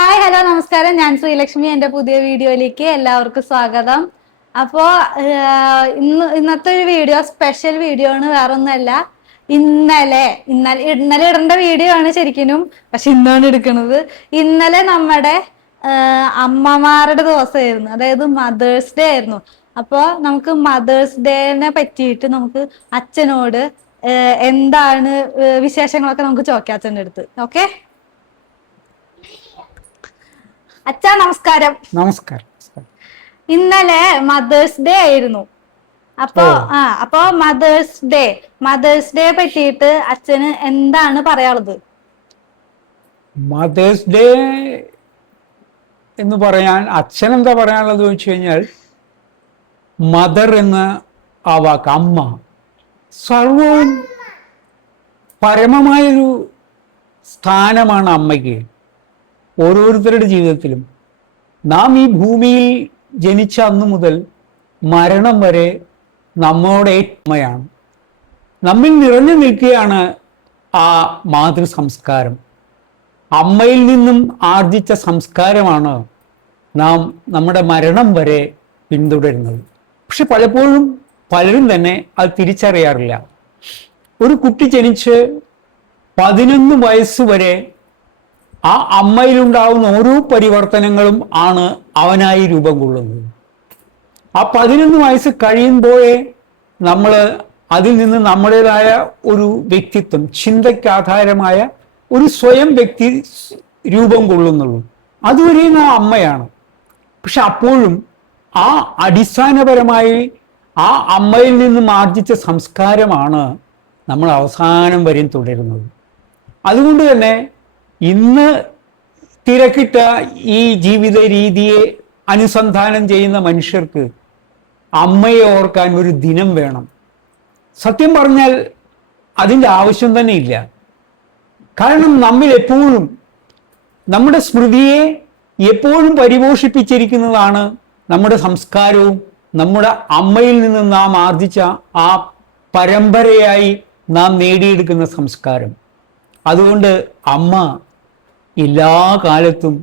Hi hello നമസ്കാരം. ഞാൻ ശ്രീലക്ഷ്മി. എൻ്റെ പുതിയ വീഡിയോയിലേക്ക് എല്ലാവർക്കും സ്വാഗതം. അപ്പോൾ ഇന്നത്തെ ഒരു വീഡിയോ സ്പെഷ്യൽ വീഡിയോ ആണ്, വേറൊന്നുമല്ല. ഇന്നലെ ഇടേണ്ട വീഡിയോ ആണ് ശരിക്കും, പക്ഷെ ഇന്നാണ് എടുക്കുന്നത്. ഇന്നലെ നമ്മുടെ അമ്മമാരുടെ ദിവസമായിരുന്നു, അതായത് മദേഴ്സ് ഡേ ആയിരുന്നു. അപ്പോൾ നമുക്ക് മദേഴ്സ് ഡേനെ പറ്റിയിട്ട് നമുക്ക് അച്ഛനോട് എന്താണ് വിശേഷങ്ങളൊക്കെ നമുക്ക് ചോദിക്കാം അച്ഛൻ്റെ അടുത്ത്. ഓക്കെ അച്ഛാ, നമസ്കാരം. നമസ്കാരം. ഇന്നലെ മദേഴ്സ് ഡേ ആയിരുന്നു. അപ്പൊ മദേഴ്സ് ഡേ പറ്റിയിട്ട് അച്ഛന് എന്താണ് പറയാനുള്ളത്? മദേഴ്സ് ഡേ എന്ന് പറയാൻ അച്ഛൻ എന്താ പറയാനുള്ളത് ചോദിച്ചു കഴിഞ്ഞാൽ, മദർ എന്ന ആ വാക്ക്, അമ്മ, സർവവും പരമമായൊരു സ്ഥാനമാണ് അമ്മയ്ക്ക് ഓരോരുത്തരുടെ ജീവിതത്തിലും. നാം ഈ ഭൂമിയിൽ ജനിച്ച അന്നു മുതൽ മരണം വരെ നമ്മളുടെ അമ്മയാണ്. നമ്മിൽ നിറഞ്ഞു നിൽക്കുകയാണ് ആ മാതൃ സംസ്കാരം. അമ്മയിൽ നിന്നും ആർജിച്ച സംസ്കാരമാണ് നാം നമ്മുടെ മരണം വരെ പിന്തുടരുന്നത്. പക്ഷെ പലപ്പോഴും പലരും തന്നെ അത് തിരിച്ചറിയാറില്ല. ഒരു കുട്ടി ജനിച്ച് 11 വയസ്സ് വരെ ആ അമ്മയിലുണ്ടാവുന്ന ഓരോ പരിവർത്തനങ്ങളും ആണ് അവനായി രൂപം കൊള്ളുന്നത്. ആ 11 വയസ്സ് കഴിയുമ്പോഴേ നമ്മൾ അതിൽ നിന്ന് നമ്മുടേതായ ഒരു വ്യക്തിത്വം, ചിന്തയ്ക്ക് ആധാരമായ ഒരു സ്വയം വ്യക്തി രൂപം കൊള്ളുന്നുള്ളൂ. അതുവരെയും ആ അമ്മയാണ്. പക്ഷെ അപ്പോഴും ആ അടിസ്ഥാനപരമായി ആ അമ്മയിൽ നിന്നും ആർജിച്ച സംസ്കാരമാണ് നമ്മൾ അവസാനം വരെയും തുടരുന്നത്. അതുകൊണ്ട് തന്നെ ഇന്ന് തിരക്കിട്ട ഈ ജീവിത രീതിയെ അനുസന്ധാനം ചെയ്യുന്ന മനുഷ്യർക്ക് അമ്മയെ ഓർക്കാൻ ഒരു ദിനം വേണം. സത്യം പറഞ്ഞാൽ അതിൻ്റെ ആവശ്യം തന്നെ ഇല്ല. കാരണം നമ്മിൽ എപ്പോഴും നമ്മുടെ സ്മൃതിയെ എപ്പോഴും പരിപോഷിപ്പിച്ചിരിക്കുന്നതാണ് നമ്മുടെ സംസ്കാരവും നമ്മുടെ അമ്മയിൽ നിന്ന് നാം ആർജിച്ച ആ പരമ്പരയായി നാം നേടിയെടുക്കുന്ന സംസ്കാരം. അതുകൊണ്ട് അമ്മ എല്ലാ കാലത്തും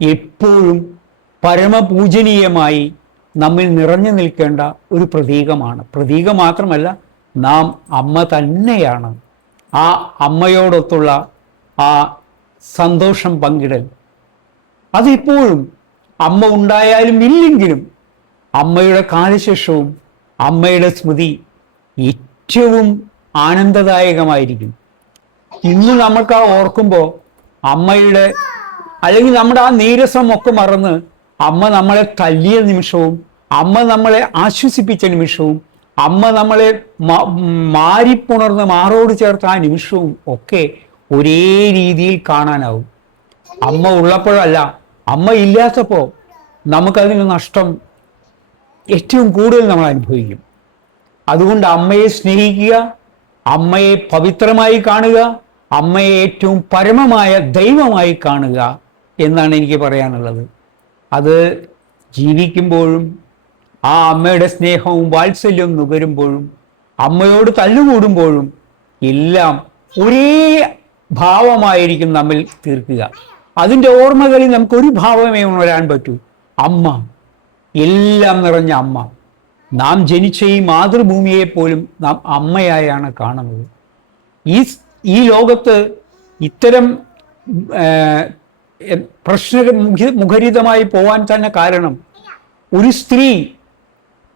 എപ്പോഴും പരമപൂജനീയമായി നമ്മിൽ നിറഞ്ഞു നിൽക്കേണ്ട ഒരു പ്രതീകമാണ്. പ്രതീകം മാത്രമല്ല, നാം അമ്മ തന്നെയാണ്. ആ അമ്മയോടൊത്തുള്ള ആ സന്തോഷം പങ്കിടൽ, അതിപ്പോഴും അമ്മ ഉണ്ടായാലും ഇല്ലെങ്കിലും അമ്മയുടെ കാലശേഷവും അമ്മയുടെ സ്മൃതി ഏറ്റവും ആനന്ദദായകമായിരിക്കും. ഇന്ന് നമുക്ക് ആ ഓർക്കുമ്പോൾ അമ്മയുടെ, അല്ലെങ്കിൽ നമ്മുടെ ആ നീരസം ഒക്കെ മറന്ന് അമ്മ നമ്മളെ തല്ലിയ നിമിഷവും, അമ്മ നമ്മളെ ആശ്വസിപ്പിച്ച നിമിഷവും, അമ്മ നമ്മളെ മാറിപ്പുണർന്ന് മാറോട് ചേർത്ത ആ നിമിഷവും ഒക്കെ ഒരേ രീതിയിൽ കാണാനാവും. അമ്മ ഉള്ളപ്പോഴല്ല, അമ്മ ഇല്ലാത്തപ്പോൾ നമുക്കതിന് നഷ്ടം ഏറ്റവും കൂടുതൽ നമ്മൾ അനുഭവിക്കും. അതുകൊണ്ട് അമ്മയെ സ്നേഹിക്കുക, അമ്മയെ പവിത്രമായി കാണുക, അമ്മയെ ഏറ്റവും പരമമായ ദൈവമായി കാണുക എന്നാണ് എനിക്ക് പറയാനുള്ളത്. അത് ജീവിക്കുമ്പോഴും ആ അമ്മയുടെ സ്നേഹവും വാത്സല്യവും നുകരുമ്പോഴും അമ്മയോട് തല്ലുകൂടുമ്പോഴും എല്ലാം ഒരേ ഭാവമായിരിക്കും നമ്മിൽ തീർക്കുക. അതിൻ്റെ ഓർമ്മകളിൽ നമുക്കൊരു ഭാവമേ ഉണരാൻ പറ്റൂ, അമ്മ, എല്ലാം നിറഞ്ഞ അമ്മ. നാം ജനിച്ച ഈ മാതൃഭൂമിയെ പോലും നാം അമ്മയായാണ് കാണുന്നത്. ഈ ലോകത്ത് ഇത്തരം മുഖരിതമായി പോവാൻ തന്നെ കാരണം ഒരു സ്ത്രീ,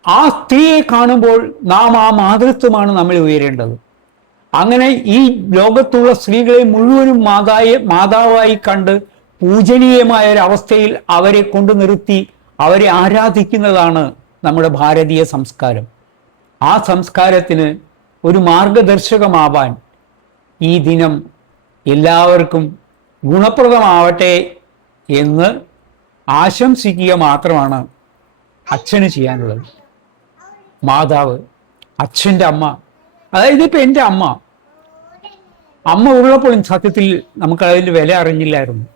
ആ സ്ത്രീയെ കാണുമ്പോൾ നാം ആ മാതൃത്വമാണ് നമ്മൾ ഉയരേണ്ടത്. അങ്ങനെ ഈ ലോകത്തുള്ള സ്ത്രീകളെ മുഴുവനും മാതാവായി കണ്ട് പൂജനീയമായ ഒരവസ്ഥയിൽ അവരെ കൊണ്ടു നിർത്തി അവരെ ആരാധിക്കുന്നതാണ് നമ്മുടെ ഭാരതീയ സംസ്കാരം. ആ സംസ്കാരത്തിന് ഒരു മാർഗദർശകമാവാൻ ഈ ദിനം എല്ലാവർക്കും ഗുണപ്രദമാവട്ടെ എന്ന് ആശംസിക്കുക മാത്രമാണ് അച്ഛന് ചെയ്യാനുള്ളത്. മാതാവ്, അച്ഛൻ്റെ അമ്മ, അതായത് ഇപ്പം എൻ്റെ അമ്മ ഉള്ളപ്പോൾ സത്യത്തിൽ നമുക്കതിൻ്റെ വില അറിഞ്ഞില്ലായിരുന്നു.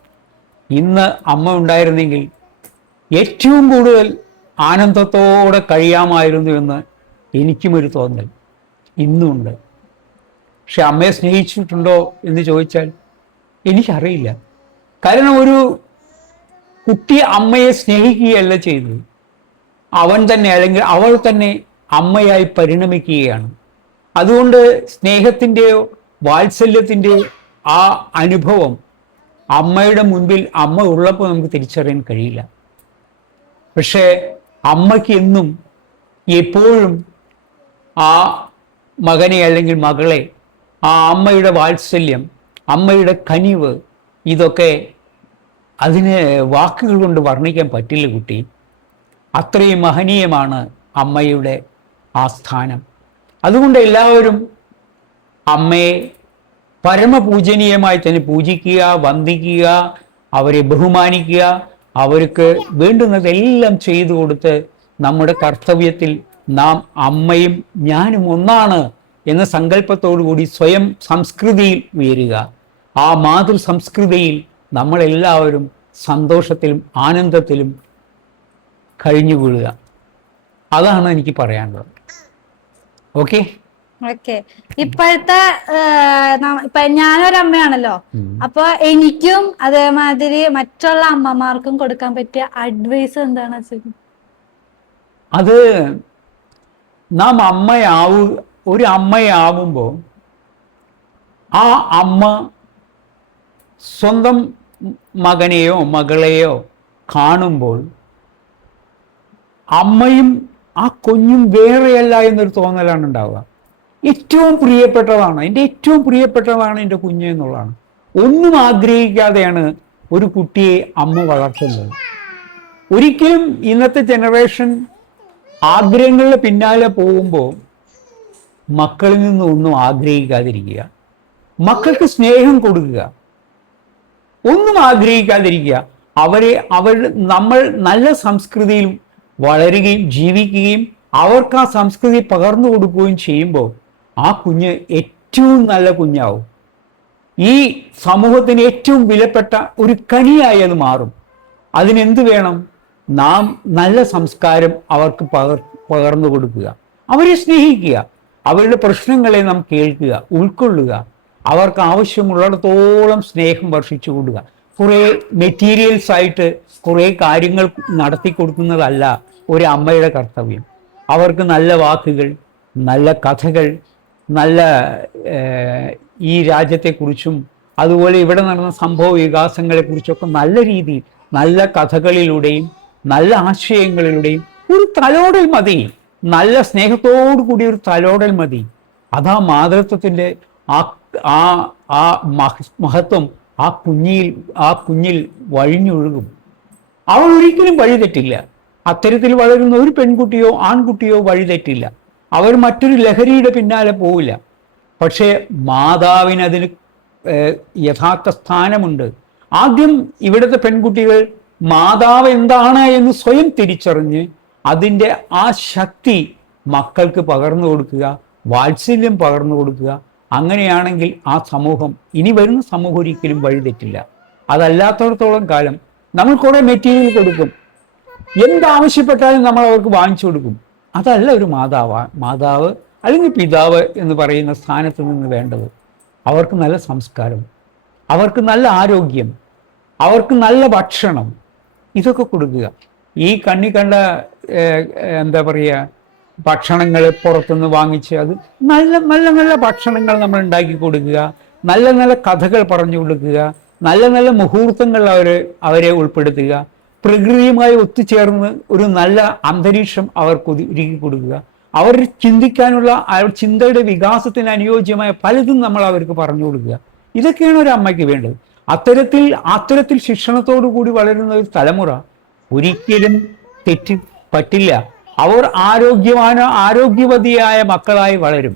ഇന്ന് അമ്മ ഉണ്ടായിരുന്നെങ്കിൽ ഏറ്റവും കൂടുതൽ ആനന്ദത്തോടെ കഴിയാമായിരുന്നു എന്ന് എനിക്കും ഒരു തോന്നൽ ഇന്നുമുണ്ട്. പക്ഷെ അമ്മയെ സ്നേഹിച്ചിട്ടുണ്ടോ എന്ന് ചോദിച്ചാൽ എനിക്കറിയില്ല. കാരണം കുട്ടി അമ്മയെ സ്നേഹിക്കുകയല്ല ചെയ്തത്, അവൻ തന്നെ അല്ലെങ്കിൽ അവൾ തന്നെ അമ്മയായി പരിണമിക്കുകയാണ്. അതുകൊണ്ട് സ്നേഹത്തിൻ്റെയോ വാത്സല്യത്തിൻ്റെയോ ആ അനുഭവം അമ്മയുടെ മുൻപിൽ അമ്മ ഉള്ളപ്പോൾ നമുക്ക് തിരിച്ചറിയാൻ കഴിയില്ല. പക്ഷേ അമ്മയ്ക്ക് എന്നും എപ്പോഴും ആ മകനെ അല്ലെങ്കിൽ മകളെ, ആ അമ്മയുടെ വാത്സല്യം, അമ്മയുടെ കനിവ്, ഇതൊക്കെ അതിന് വാക്കുകൾ കൊണ്ട് വർണ്ണിക്കാൻ പറ്റില്ല കുട്ടി. അത്രയും മഹനീയമാണ് അമ്മയുടെ ആ സ്ഥാനം. അതുകൊണ്ട് എല്ലാവരും അമ്മയെ പരമപൂജനീയമായി തന്നെ പൂജിക്കുക, വന്ദിക്കുക, അവരെ ബഹുമാനിക്കുക, അവർക്ക് വേണ്ടുന്നതെല്ലാം ചെയ്തു കൊടുത്ത് നമ്മുടെ കർത്തവ്യത്തിൽ നാം അമ്മയും ഞാനും ഒന്നാണ് എന്ന സങ്കല്പത്തോടു കൂടി സ്വയം സംസ്കൃതിയിൽ ഉയരുക. ആ മാതൃ സംസ്കൃതിയിൽ നമ്മളെല്ലാവരും സന്തോഷത്തിലും ആനന്ദത്തിലും കഴിഞ്ഞുകൂടുക. അതാണ് എനിക്ക് പറയാനുള്ളത്. Okay okay. ഇപ്പോഴത്തെ ഇപ്പൊ ഞാനൊരമ്മയാണല്ലോ, അപ്പൊ എനിക്കും അതേമാതിരി മറ്റുള്ള അമ്മമാർക്കും കൊടുക്കാൻ പറ്റിയ അഡ്വൈസ് എന്താണ്? അത് നാം ഒരു അമ്മയാവുമ്പോൾ ആ അമ്മ സ്വന്തം മകനെയോ മകളെയോ കാണുമ്പോൾ അമ്മയും ആ കുഞ്ഞും വേറെയല്ല എന്നൊരു തോന്നലാണ് ഉണ്ടാവുക. ഏറ്റവും പ്രിയപ്പെട്ടതാണ്, എൻ്റെ കുഞ്ഞ് എന്നുള്ളതാണ്. ഒന്നും ആഗ്രഹിക്കാതെയാണ് ഒരു കുട്ടിയെ അമ്മ വളർത്തുന്നത്. ഒരിക്കലും ഇന്നത്തെ ജനറേഷൻ ആഗ്രഹങ്ങളുടെ പിന്നാലെ പോകുമ്പോൾ മക്കളിൽ നിന്നും ഒന്നും ആഗ്രഹിക്കാതിരിക്കുക, മക്കൾക്ക് സ്നേഹം കൊടുക്കുക, ഒന്നും ആഗ്രഹിക്കാതിരിക്കുക. നമ്മൾ നല്ല സംസ്കൃതിയിൽ വളരുകയും ജീവിക്കുകയും അവർക്ക് ആ സംസ്കൃതി പകർന്നു കൊടുക്കുകയും ചെയ്യുമ്പോൾ ആ കുഞ്ഞ് ഏറ്റവും നല്ല കുഞ്ഞാവും. ഈ സമൂഹത്തിന് ഏറ്റവും വിലപ്പെട്ട ഒരു കനിയായി അത് മാറും. അതിനെന്ത് വേണം? നാം നല്ല സംസ്കാരം അവർക്ക് പകർന്നു കൊടുക്കുക, അവരെ സ്നേഹിക്കുക, അവരുടെ പ്രശ്നങ്ങളെ നാം കേൾക്കുക, ഉൾക്കൊള്ളുക, അവർക്ക് ആവശ്യമുള്ളിടത്തോളം സ്നേഹം വർഷിച്ചു കൊടുക്കുക. കുറേ മെറ്റീരിയൽസ് ആയിട്ട് കുറേ കാര്യങ്ങൾ നടത്തി കൊടുക്കുന്നതല്ല ഒരു അമ്മയുടെ കർത്തവ്യം. അവർക്ക് നല്ല വാക്കുകൾ, നല്ല കഥകൾ, നല്ല ഈ രാജ്യത്തെക്കുറിച്ചും അതുപോലെ ഇവിടെ നടന്ന സംഭവ വികാസങ്ങളെക്കുറിച്ചൊക്കെ നല്ല രീതിയിൽ നല്ല കഥകളിലൂടെയും നല്ല ആശയങ്ങളിലൂടെയും ഒരു തലോടൽ മതി. നല്ല സ്നേഹത്തോടു കൂടി ഒരു തലോടൽ മതി. അതാ മാതൃത്വത്തിൻ്റെ ആ മഹത്വം ആ കുഞ്ഞിൽ വഴിഞ്ഞൊഴുകും. അവൾ ഒരിക്കലും വഴിതെറ്റില്ല. അത്തരത്തിൽ വളരുന്ന ഒരു പെൺകുട്ടിയോ ആൺകുട്ടിയോ വഴിതെറ്റില്ല. അവർ മറ്റൊരു ലഹരിയുടെ പിന്നാലെ പോവില്ല. പക്ഷേ മാതാവിനതിന് യഥാർത്ഥ സ്ഥാനമുണ്ട്. ആദ്യം ഇവിടുത്തെ പെൺകുട്ടികൾ മാതാവ് എന്താണ് എന്ന് സ്വയം തിരിച്ചറിഞ്ഞ് അതിൻ്റെ ആ ശക്തി മക്കൾക്ക് പകർന്നു കൊടുക്കുക, വാത്സല്യം പകർന്നു കൊടുക്കുക. അങ്ങനെയാണെങ്കിൽ ആ സമൂഹം, ഇനി വരുന്ന സമൂഹം ഒരിക്കലും വഴിതെറ്റില്ല. അതല്ലാത്തടത്തോളം കാലം നമ്മൾ കുറേ മെറ്റീരിയൽ കൊടുക്കും, എന്താവശ്യപ്പെട്ടാലും നമ്മൾ അവർക്ക് വാങ്ങിച്ചു കൊടുക്കും. അതല്ല ഒരു മാതാവ് അല്ലെങ്കിൽ പിതാവ് എന്ന് പറയുന്ന സ്ഥാനത്ത് നിന്ന് വേണ്ടത്. അവർക്ക് നല്ല സംസ്കാരം, അവർക്ക് നല്ല ആരോഗ്യം, അവർക്ക് നല്ല ഭക്ഷണം, ഇതൊക്കെ കൊടുക്കുക. ഈ കണ്ണി കണ്ട എന്താ പറയുക ഭക്ഷണങ്ങൾ പുറത്തുനിന്ന് വാങ്ങിച്ച് അത് നല്ല നല്ല നല്ല ഭക്ഷണങ്ങൾ നമ്മൾ ഉണ്ടാക്കി കൊടുക്കുക, നല്ല നല്ല കഥകൾ പറഞ്ഞു കൊടുക്കുക, നല്ല നല്ല മുഹൂർത്തങ്ങൾ അവരെ ഉൾപ്പെടുത്തുക, പ്രകൃതിയുമായി ഒത്തുചേർന്ന് ഒരു നല്ല അന്തരീക്ഷം അവർക്ക് ഒരുക്കി കൊടുക്കുക. അവർ ചിന്തിക്കാനുള്ള ചിന്തയുടെ വികാസത്തിന് അനുയോജ്യമായ പലതും നമ്മൾ അവർക്ക് പറഞ്ഞു കൊടുക്കുക. ഇതൊക്കെയാണ് ഒരു അമ്മയ്ക്ക് വേണ്ടത്. അത്തരത്തിൽ ശിക്ഷണത്തോടു കൂടി വളരുന്ന ഒരു തലമുറ ഒരിക്കലും തെറ്റി പറ്റില്ല. അവർ ആരോഗ്യവതിയായ മക്കളായി വളരും.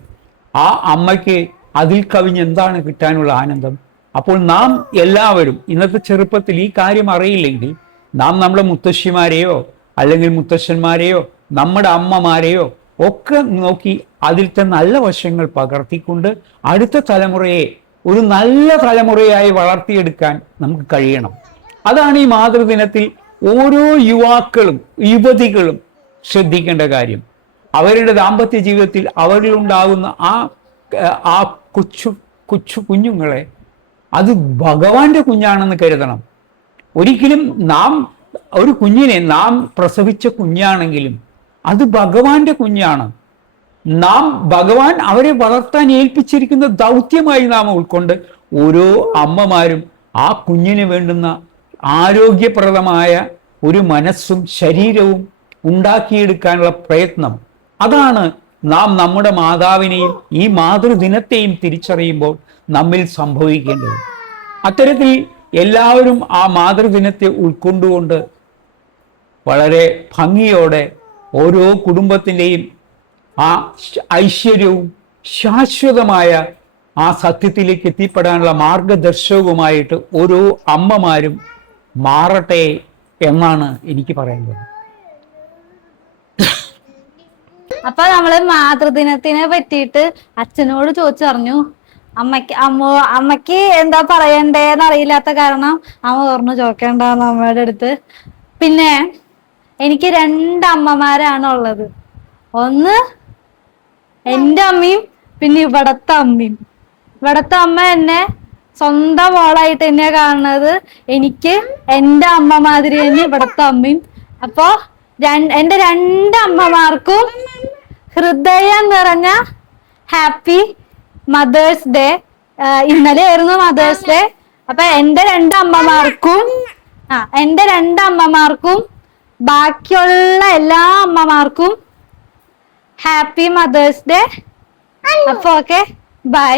ആ അമ്മയ്ക്ക് അതിൽ കവിഞ്ഞെന്താണ് കിട്ടാനുള്ള ആനന്ദം? അപ്പോൾ നാം എല്ലാവരും ഇന്നത്തെ ചെറുപ്പത്തിൽ ഈ കാര്യം അറിയില്ലെങ്കിൽ നാം നമ്മുടെ മുത്തശ്ശിമാരെയോ അല്ലെങ്കിൽ മുത്തശ്ശന്മാരെയോ നമ്മുടെ അമ്മമാരെയോ ഒക്കെ നോക്കി അതിലത്തെ നല്ല വശങ്ങൾ പകർത്തിക്കൊണ്ട് അടുത്ത തലമുറയെ ഒരു നല്ല തലമുറയായി വളർത്തിയെടുക്കാൻ നമുക്ക് കഴിയണം. അതാണ് ഈ മാതൃദിനത്തിൽ ഓരോ യുവാക്കളും യുവതികളും ശ്രദ്ധിക്കേണ്ട കാര്യം. അവരുടെ ദാമ്പത്യ ജീവിതത്തിൽ അവരിലുണ്ടാകുന്ന ആ കൊച്ചു കുഞ്ഞുങ്ങളെ അത് ഭഗവാന്റെ കുഞ്ഞാണെന്ന് കരുതണം. ഒരിക്കലും നാം ഒരു കുഞ്ഞിനെ നാം പ്രസവിച്ച കുഞ്ഞാണെങ്കിലും അത് ഭഗവാന്റെ കുഞ്ഞാണ്. നാം ഭഗവാൻ അവരെ വളർത്താൻ ഏൽപ്പിച്ചിരിക്കുന്ന ദൗത്യമായി നാം ഉൾക്കൊണ്ട് ഓരോ അമ്മമാരും ആ കുഞ്ഞിന് വേണ്ടുന്ന ആരോഗ്യപ്രദമായ ഒരു മനസ്സും ശരീരവും ഉണ്ടാക്കിയെടുക്കാനുള്ള പ്രയത്നം, അതാണ് നാം നമ്മുടെ മാതാവിനെയും ഈ മാതൃദിനത്തെയും തിരിച്ചറിയുമ്പോൾ നമ്മിൽ സംഭവിക്കേണ്ടത്. അത്തരത്തിൽ എല്ലാവരും ആ മാതൃദിനത്തെ ഉൾക്കൊണ്ടുകൊണ്ട് വളരെ ഭംഗിയോടെ ഓരോ കുടുംബത്തിൻ്റെയും ആ ഐശ്വര്യവും ശാശ്വതമായ ആ സത്യത്തിലേക്ക് എത്തിപ്പെടാനുള്ള മാർഗദർശകവുമായിട്ട് ഓരോ അമ്മമാരും മാറട്ടെ എന്നാണ് എനിക്ക് പറയുന്നത്. അപ്പൊ നമ്മള് മാതൃദിനത്തിനെ പറ്റിയിട്ട് അച്ഛനോട് ചോദിച്ചറിഞ്ഞു. അമ്മയ്ക്ക് എന്താ പറയണ്ടേന്ന് അറിയില്ലാത്ത കാരണം അമ്മ പറഞ്ഞു ചോദിക്കണ്ടെന്ന് അമ്മയുടെ അടുത്ത്. പിന്നെ എനിക്ക് 2 അമ്മമാരാണ് ഉള്ളത്. ഒന്ന് എൻ്റെ അമ്മയും പിന്നെ ഇവിടത്തെ അമ്മയും. ഇവിടത്തെ അമ്മ എന്നെ സ്വന്തം മോളായിട്ട് തന്നെയാ കാണുന്നത്. എനിക്ക് എൻ്റെ അമ്മ മാതിരി തന്നെ ഇവിടത്തെ അമ്മയും. അപ്പൊ എൻ്റെ 2 അമ്മമാർക്കും ഹൃദയം നിറഞ്ഞ ഹാപ്പി മദേഴ്സ് ഡേ. ഇന്നലെ ആയിരുന്നു മദേഴ്സ് ഡേ. അപ്പൊ എൻ്റെ 2 അമ്മമാർക്കും ബാക്കിയുള്ള എല്ലാ അമ്മമാർക്കും ഹാപ്പി മദേഴ്സ് ഡേ. അപ്പൊ ഓക്കെ, ബൈ.